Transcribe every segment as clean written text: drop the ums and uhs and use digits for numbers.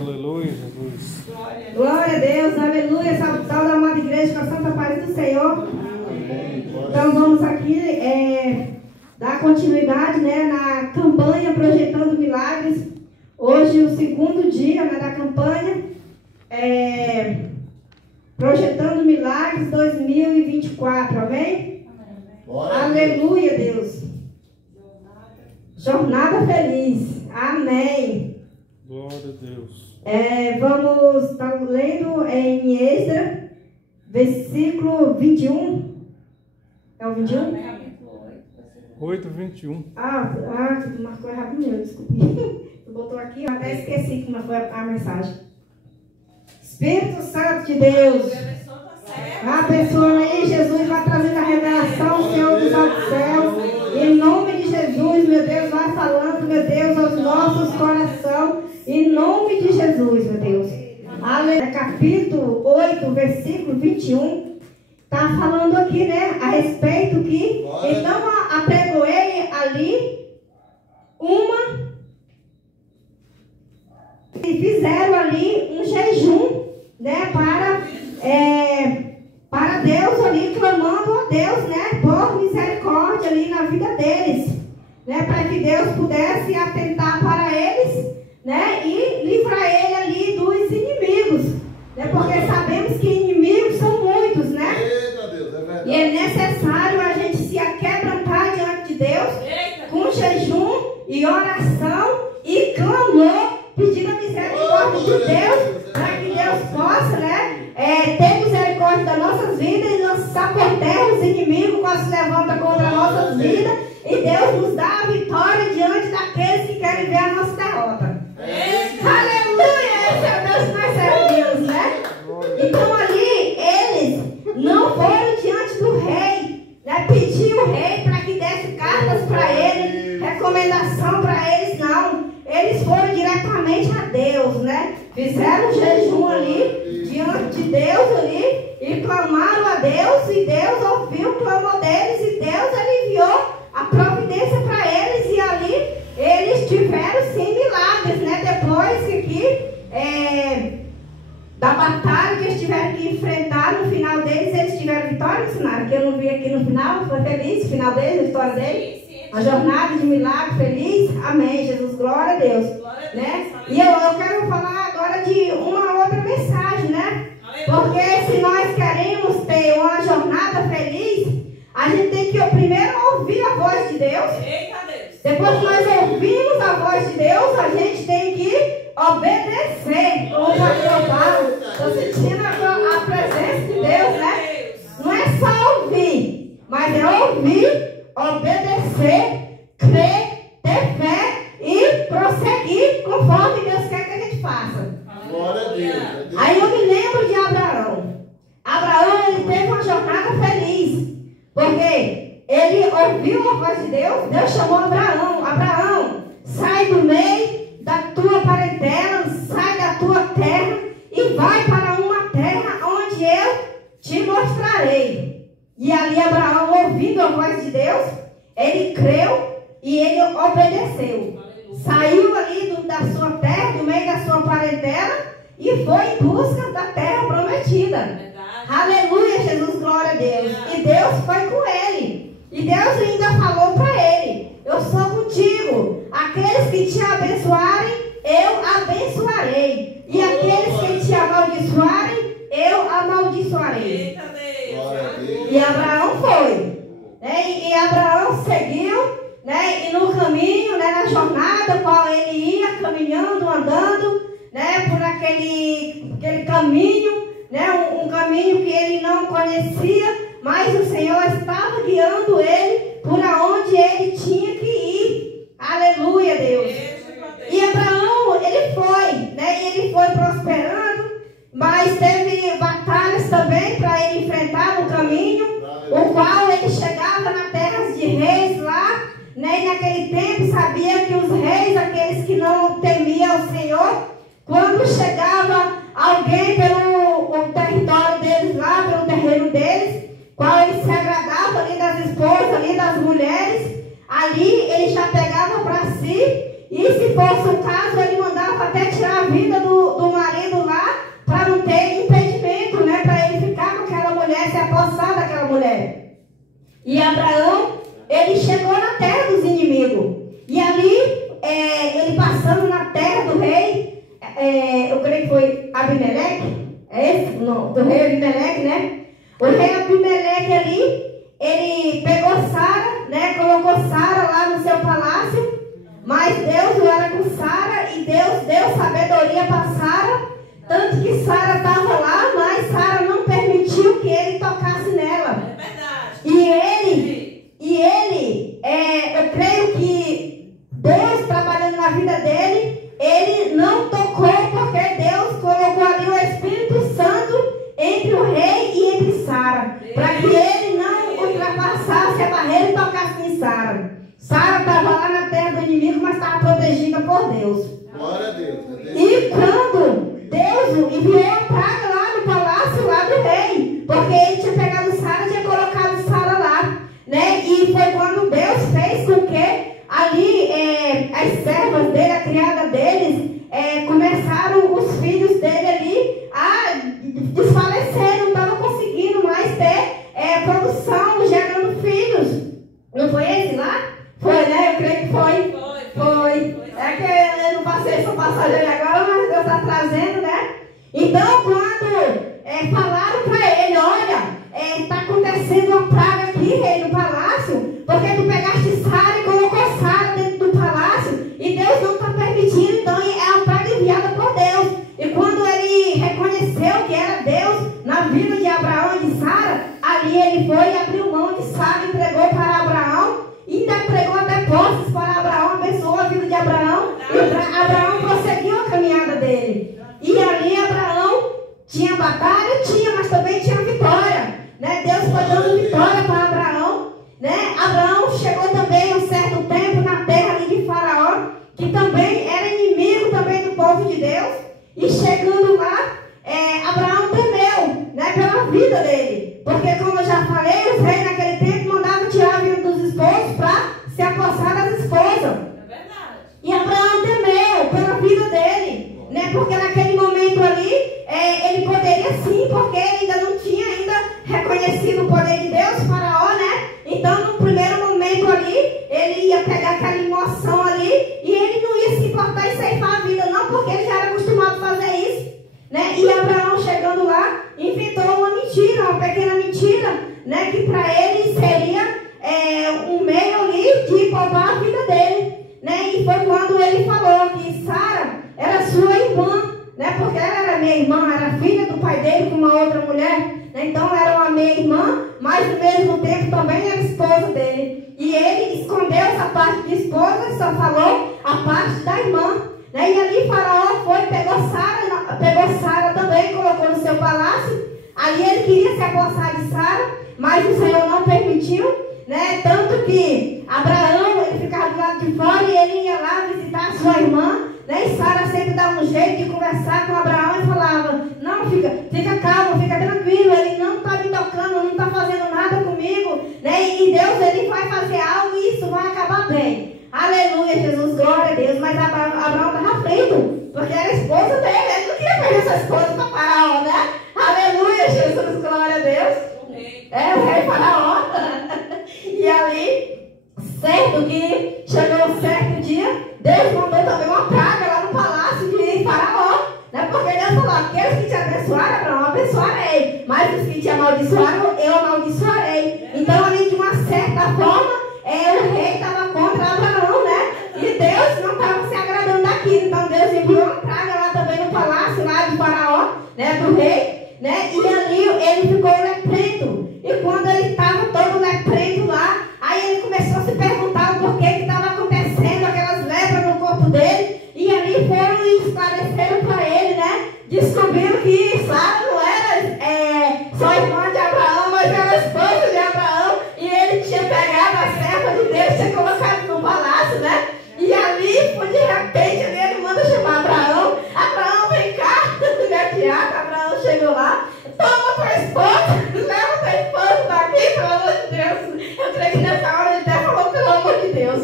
Aleluia, Jesus. Glória a Deus, aleluia. Salve a amada igreja com a santa paz do Senhor. Então vamos aqui dar continuidade, né, na campanha Projetando Milagres. Hoje o segundo dia, né, da campanha Projetando Milagres 2024, amém? Aleluia, Deus. Jornada feliz, amém. Glória a Deus. Vamos estar lendo em Esdras, versículo 21. É o 21? 8:21. Tu marcou errado mesmo, desculpe. Tu botou aqui, eu até esqueci como foi a mensagem. Espírito Santo de Deus, abençoa aí, Jesus vai trazendo a revelação, Senhor dos altos céus. Em nome de Jesus, meu Deus, vai falando, meu Deus, aos nossos corações. Em nome de Jesus, meu Deus. Aleluia. Capítulo 8, versículo 21. Está falando aqui, né, a respeito que então apregoei ali e fizeram ali um jejum, né, para Deus ali, clamando a Deus, né, por misericórdia ali na vida deles, né, para que Deus pudesse atentar para eles, né, e livrar ele ali dos inimigos, né, porque sabemos que inimigos são muitos, né, e é necessário a gente se aquebrantar diante de Deus com jejum e oração e clamor, pedindo a misericórdia de Deus, para que Deus possa, né, ter misericórdia das nossas vidas e lançar por terra os inimigos quando se levantam contra as nossas vidas, e Deus nos dá a vitória diante daqueles que querem ver a nossa derrota. Aleluia! Esse é o Deus que nós servimos, né? Então ali eles não foram diante do rei, né, pedir o rei para que desse cartas para ele, recomendação para eles, não. Eles foram diretamente a Deus, né? Fizeram um jejum ali, diante de Deus ali, e clamaram a Deus, e Deus ouviu o clamor deles, e Deus aliviou a providência para eles, e ali eles tiveram sim milagres, né? Depois que da batalha que eles tiveram que enfrentar, no final deles, eles tiveram vitória, Sinara, que eu não vi aqui no final, foi feliz, no final deles, a história deles. A jornada de milagre feliz, amém, Jesus, glória a Deus, né? E eu quero falar agora de uma outra mensagem, né? Porque se nós queremos ter uma jornada feliz, a gente tem que primeiro ouvir a voz de Deus. Depois que nós ouvimos a voz de Deus, a gente tem que obedecer. Como o pastor fala, estou sentindo a presença de Deus, né? Não é só ouvir, mas é ouvir, obedecer, crer, ter fé e prosseguir conforme Deus quer que a gente faça. Glória a Deus. Aí eu me lembro de Abraão. Abraão, ele teve uma jornada feliz, porque ele ouviu a voz de Deus. Deus chamou Abraão. Abraão, sai do meio da tua parentela, sai da tua terra e vai para uma terra onde eu te mostrarei. E ali Abraão, ouvindo a voz de Deus, ele creu e ele obedeceu. Saiu ali da sua terra, do meio da sua parentela, e foi em busca da terra prometida. Aleluia, Jesus, glória a Deus. E Deus foi com ele. E Deus ainda falou para ele: eu sou contigo. Aqueles que te abençoarem, eu abençoarei. E aqueles que te amaldiçoarem, eu amaldiçoarei. E Abraão foi, né? E Abraão seguiu, né? E no caminho, né? Na jornada qual ele ia caminhando, andando, né? Por aquele caminho, né? Um caminho que ele não conhecia, mas o Senhor estava guiando ele por aonde ele tinha que ir. Aleluia, Deus. E Abraão, ele foi, né? E ele foi prosperando, mas teve batalhas também para ele enfrentar no caminho, o qual ele chegava na terra de reis lá, né? E naquele tempo sabia que os reis, aqueles que não temiam o Senhor, quando chegava alguém pelo território deles lá, pelo terreno deles, qual eles se agradavam ali das esposas, ali da Abimeleque, é esse o nome do rei Abimeleque, né? O rei Abimeleque ali, ele pegou Sara, né? Colocou Sara lá no seu palácio, mas Deus era com Sara e Deus deu sabedoria para Sara, tanto que Sara estava lá, mas Sara não permitiu que ele tocasse nela. É verdade. E ele, eu creio que Deus trabalhando na vida dele, ele não tocou porque Deus colocou ali o Espírito Santo entre o rei e entre Sara, para que ele não ultrapassasse a barreira e tocasse em Sara. Sara estava lá na terra do inimigo, mas estava protegida por Deus. Glória a Deus. E quando Deus enviou a praga lá no palácio lá do rei, porque ele tinha pegado Sara e tinha colocado Sara lá, né? E foi quando Deus fez com que ali as servas dele, a criada deles, começaram os filhos dele ali a desfalecer, não estavam conseguindo mais ter produção, gerando filhos. Não foi esse lá? Foi, né? Eu creio que foi. Foi. É que eu não passei essa passagem agora, mas Deus está trazendo, né? Então, quando falaram para ele, olha, está acontecendo uma praga aqui, rei, no palácio, porque tu pegaste Sara e colocou Sara dentro do palácio, e Deus não está permitindo, então é uma praga enviada por Deus. E quando ele reconheceu que era Deus na vida de Abraão e de Sara, ali ele foi e abriu mão de Sara, entregou para Abraão, e ainda entregou até posses para Abraão, abençoou a vida de Abraão, e Abraão prosseguiu a caminhada dele. E ali Abraão tinha batalha, mas também tinha vitória, né? Deus foi dando vitória para Abraão, né? Abraão chegou também um certo tempo na terra ali de Faraó, que também era inimigo também do povo de Deus, e chegando lá, Abraão temeu, né, pela vida dele, porque como eu já falei, os reis naquele tempo mandavam tirar a vida dos esposos para se apossar das esposas. É verdade. E Abraão temeu pela vida dele, né, porque naquele momento ali, ele poderia sim, porque ele ainda não tinha reconhecido o poder de Deus, Faraó, né? Então, no primeiro momento ali, ele ia pegar aquela emoção ali e ele não ia se importar em ceifar a vida, não, porque ele já era acostumado a fazer isso, né? E Abraão, chegando lá, inventou uma mentira, uma pequena mentira, né? Que para ele seria um meio ali de poupar a vida dele, né? E foi quando ele falou que Sara era sua irmã, né? Porque ela era minha irmã, era filha do pai dele com uma outra mulher, né? Então era uma meia-irmã, mas ao mesmo tempo também era esposa dele. E ele escondeu essa parte de esposa, só falou a parte da irmã, né? E ali Faraó foi, pegou Sara também, colocou no seu palácio. Ali ele queria se apossar de Sara, mas o Senhor não permitiu, né? Tanto que Abraão, ele ficava do lado de fora e ele ia lá visitar a sua irmã, né? E Sara sempre dava um jeito de conversar com Abraão e falava, não, fica calmo, fica tranquilo, ele não está me tocando, não está fazendo nada comigo, né? E Deus, ele vai fazer algo e isso vai acabar bem. Aleluia, Jesus, glória a Deus. Mas Abraão estava aflito, porque era a esposa dele, ele não queria perder sua esposa para Faraó, né? Aleluia, Jesus, glória a Deus. O rei Faraó. E ali, certo que chegou um certo dia, Deus mandou também uma praga lá no palácio de Faraó, né? Porque Deus falou, aqueles que te abençoaram, Abraão, abençoarei, mas os que te amaldiçoaram, eu amaldiçoarei. Então ali, de uma certa forma, o rei estava contra Abraão, né? E Deus não estava se agradando daquilo. Então Deus enviou uma praga lá também no palácio lá de Faraó, né? Do rei, né? E ali ele ficou leprento. E quando ele estava todo leprento lá, aí ele começou a se perguntar o porquê que estava acontecendo aquelas lepras no corpo dele. E ali foram e esclareceram para ele, né? Descobriram que Sara não era só irmã de Abraão, mas era esposa de Abraão. E ele tinha pegado a serva de Deus, tinha colocado no palácio, né? E ali, de repente, ele manda chamar Abraão. Abraão, vem cá, gateado. Abraão chegou lá. Toma tua esposa, leva tua esposa daqui, pelo amor de Deus. Eu creio que nessa hora ele até falou, pelo amor de Deus.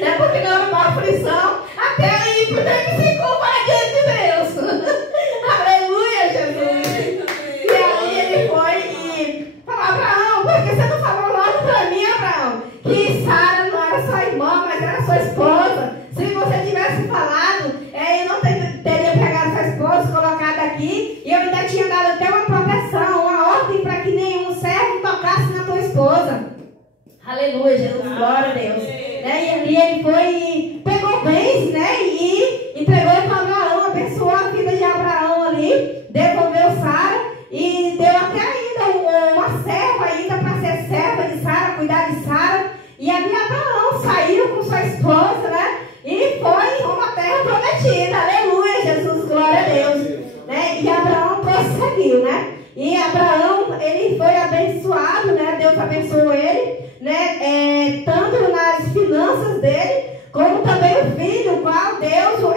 É porque não era uma aflição. Até aí, tem que se culpar diante de Deus. Aleluia, Aleluia, Jesus, glória a Deus. Né? E ali ele foi e pegou bens, né? E entregou para Abraão, abençoou a vida de Abraão ali, devolveu Sara e deu até ainda uma serva ainda para ser serva de Sara, cuidar de Sara. E ali Abraão saiu com sua esposa, né? E foi rumo à terra prometida. Aleluia, Jesus, glória a Deus. Né? E Abraão prosseguiu, né? E Abraão, ele foi abençoado, né? Deus abençoou ele, né? Tanto nas finanças dele, como também o filho, o qual Deus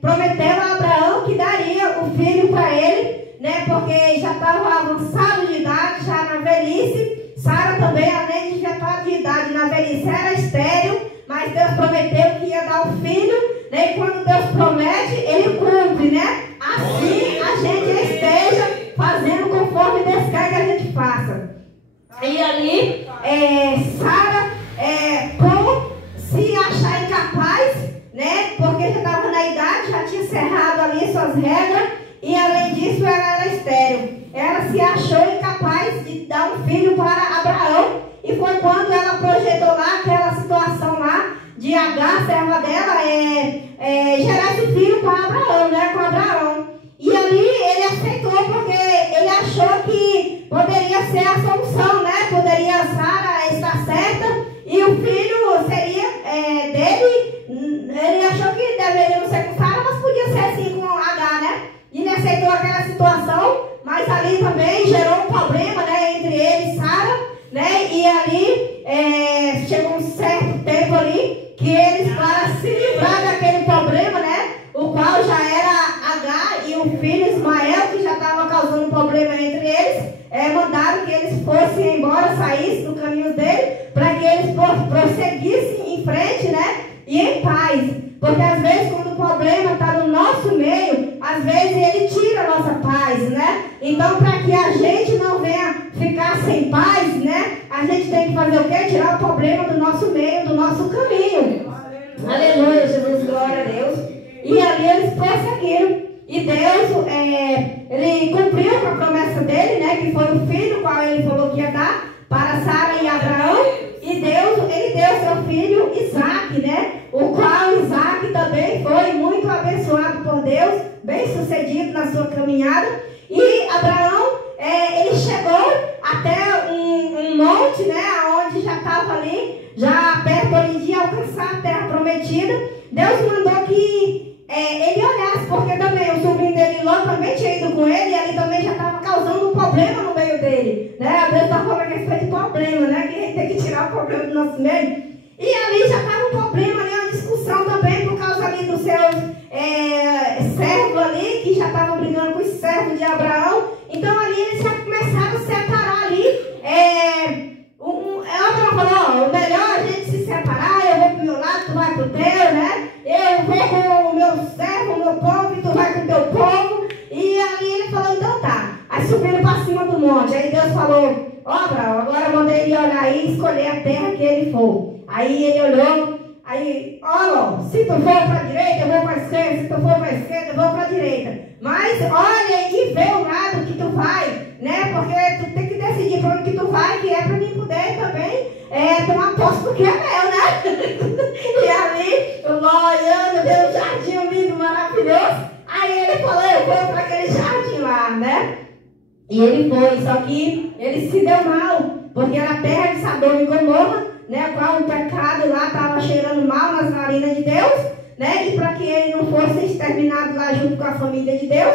prometeu a Abraão que daria o filho para ele, né? Porque já estava avançado de idade, já na velhice. Sara também, além de já estar de idade na velhice, era estéril, mas Deus prometeu que ia dar um filho, né? E quando Deus promete, ele cumpre, né? Assim a gente esteja fazendo conforme Deus quer que a gente faça. E ali, Sara, por se achar incapaz, né? Porque já estava na idade, já tinha cerrado ali suas regras, e além disso ela era estéril. Ela se achou incapaz de dar um filho para Abraão, e foi quando ela projetou lá aquela situação lá de Agar, serva dela, gerar esse filho para Abraão, né? Com Abraão. E ali ele aceitou porque ele achou que poderia ser a solução, né? Poderia Sara estar certa e o filho seria dele. Ele achou que deveria ser com Sara, mas podia ser assim com Agar, né? E ele aceitou aquela situação, mas ali também gerou um problema, né? Entre ele e Sara, né? E ali chegou um certo tempo ali que eles, para se livrar daquele problema, né? O qual já era Agar e o filho Ismael, que já estava causando um problema entre eles, mandaram que eles fossem embora, saíssem do caminho dele, para que eles prosseguissem em frente, né? E em paz. Porque às vezes quando o problema está no nosso meio, às vezes ele tira a nossa paz, né? Então para que a gente não venha ficar sem paz, né? A gente tem que fazer o quê? Tirar o problema do nosso meio, do nosso caminho. Aleluia, Jesus, glória a Deus. E ali eles prosseguiram. E Deus, ele cumpriu com a promessa dele, né? Que foi o filho qual ele falou que ia dar para Sara e Abraão. E Deus, ele deu seu filho Isaac, né? O qual Isaac também foi muito abençoado por Deus, bem sucedido na sua caminhada. E Abraão, ele chegou até um monte, né? Onde já estava ali, já perto ali de alcançar a terra prometida. Deus mandou que ele olhasse, porque também o sobrinho dele, Ló, também tinha ido com ele, e ali também já estava causando um problema no meio dele, né? Deus está falando a respeito de problema, né? Que a gente tem que tirar o problema do nosso meio. E ali já estava um problema ali, uma discussão também, por causa ali dos seus servos ali, que já estavam brigando com os servos de Abraão. Então ali eles já começaram a separar ali. Abraão falou, o melhor é a gente se separar, eu vou pro meu lado, tu vai pro teu, né? Eu vou com o meu servo, o meu povo, e tu vai com o teu povo. E ali ele falou, então tá. Aí subiram para cima do monte. Aí Deus falou, Abraão, agora eu mandei ele olhar aí e escolher a terra que ele for. Aí ele olhou, aí, olha, se tu for para a direita, eu vou para a esquerda, se tu for para a esquerda, eu vou para a direita. Mas olha e vê o lado que tu vai, né? Porque tu tem que decidir para onde que tu vai, que é para mim poder também tomar posse do que é meu, né? E ali, o Ló olhando, vê um jardim lindo, maravilhoso. Aí ele falou, eu vou para aquele jardim lá, né? E ele foi, só que ele se deu mal, porque era terra de Sodoma e Gomorra, né? Qual o pecado lá estava cheirando mal nas narinas de Deus, né? E para que ele não fosse exterminado lá junto com a família de Deus,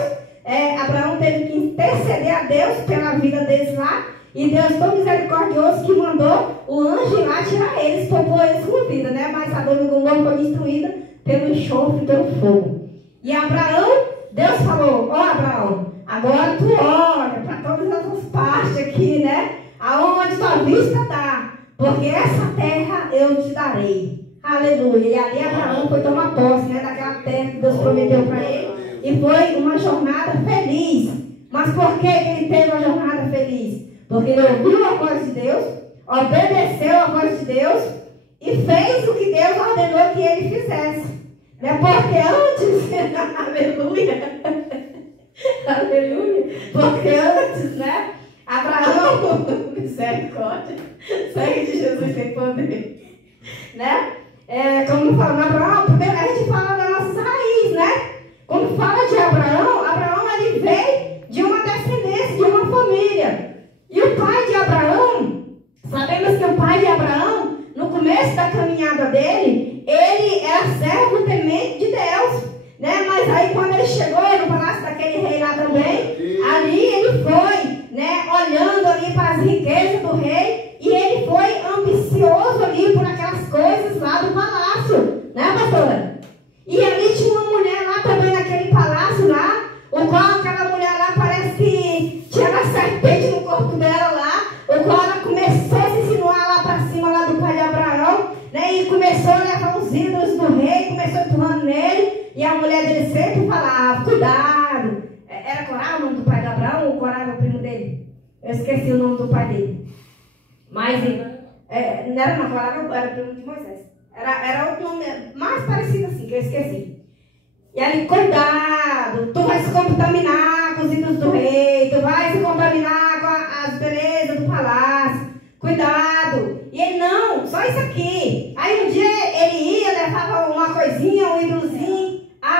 Abraão teve que interceder a Deus pela vida deles lá. E Deus tão misericordioso que mandou o anjo ir lá tirar eles, poupou eles com vida, né? Mas Sodoma e Gomorra foi destruída pelo enxofre e pelo fogo. E Abraão, Deus falou, Abraão, agora tu olha para todas as tuas partes aqui, né? Aonde tua vista dá, porque essa terra eu te darei. Aleluia. E ali Abraão foi tomar posse, né? Daquela terra que Deus prometeu para ele. E foi uma jornada feliz. Mas por que ele teve uma jornada feliz? Porque ele ouviu a voz de Deus, obedeceu a voz de Deus e fez o que Deus ordenou que ele fizesse. Né? Porque antes, aleluia, aleluia, porque antes, né, Abraão, misericórdia, sangue de Jesus tem como fala, Abraão, primeiro a gente fala das nossas raízes, né? Quando fala de Abraão, Abraão ele veio de uma descendência, de uma família. E o pai de Abraão, sabemos que o pai de Abraão, no começo da caminhada dele, ele era servo temente de Deus, né? Mas aí quando ele chegou no palácio daquele rei lá também, ali ele foi, né, olhando ali para as riquezas do rei, e ele foi ambicioso ali por aquelas coisas lá do palácio, né, pastora? E ali tinha uma mulher lá também naquele palácio lá, o qual aquela mulher lá parece que tinha uma serpente no corpo dela lá, o qual ela começou a se insinuar lá para cima lá do pai de Abraão, né, e começou a levar os ídolos do rei, começou empurrando nele, e a mulher dele sempre falava, cuidado. Era Corá o nome do pai de Abraão, ou Corá era o primo dele? Eu esqueci o nome do pai dele. Mas não era não, Corá era o primo de Moisés. Era outro nome mais parecido assim, que eu esqueci. E aí, cuidado, tu vai se contaminar com os ídolos do rei, tu vai se contaminar com as belezas do palácio, cuidado. E ele, não, só isso aqui. Aí um dia ele ia, levava uma coisinha, um ídolozinho,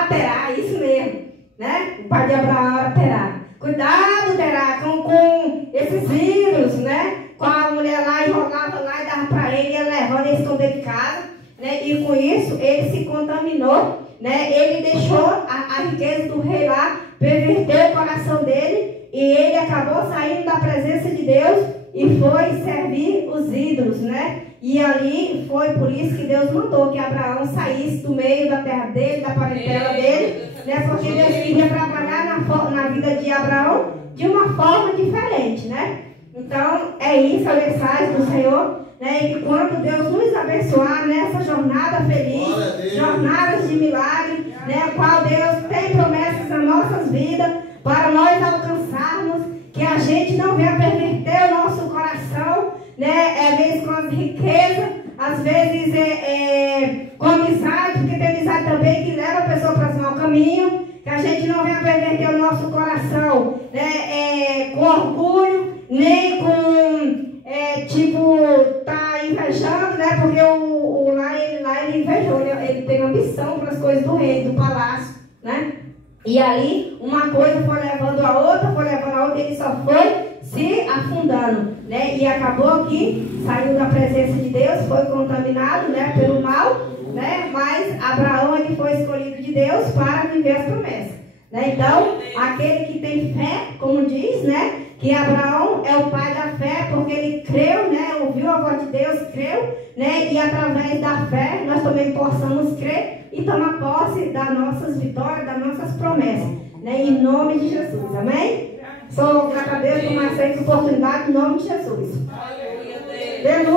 Terá, isso mesmo, né? O pai de Abraão era Terá. Cuidado, Terá, com esses ídolos, né? Com a mulher lá, enrolava lá e dava para ele, ia levando e esconder de casa, né? E com isso ele se contaminou, né? Ele deixou a riqueza do rei lá, perverteu o coração dele e ele acabou saindo da presença de Deus e foi servir os ídolos, né? E ali foi por isso que Deus mandou que Abraão saísse do meio da terra dele, da parentela dele, né? Porque Deus queria trabalhar na vida de Abraão de uma forma diferente, né? Então, é isso a mensagem do Senhor, né? E que quando Deus nos abençoar nessa jornada feliz, jornadas de milagre, né? A qual Deus tem promessas nas nossas vidas, para nós alcançarmos, que a gente não venha perverter o nosso coração, né? Às vezes com as riquezas, às vezes com amizade, porque tem amizade também que leva a pessoa para o mau caminho, que a gente não venha perverter o nosso coração, né? Com orgulho, nem com, tá invejando, né? Porque lá ele invejou, ele tem ambição para as coisas do rei, do palácio, né? E ali, uma coisa foi levando a outra, e ele só foi se afundando, né? E acabou que saiu da presença de Deus, foi contaminado, né, pelo mal, né? Mas Abraão, ele foi escolhido de Deus para viver as promessas, né? Então, aquele que tem fé, como diz, né, que Abraão é o pai da fé, porque ele creu, né, ouviu a voz de Deus, creu, né, e através da fé nós também possamos crer e tomar posse das nossas vitórias, das nossas promessas, né, em nome de Jesus, amém? Sou grata a Deus por mais essa oportunidade, em nome de Jesus. Aleluia.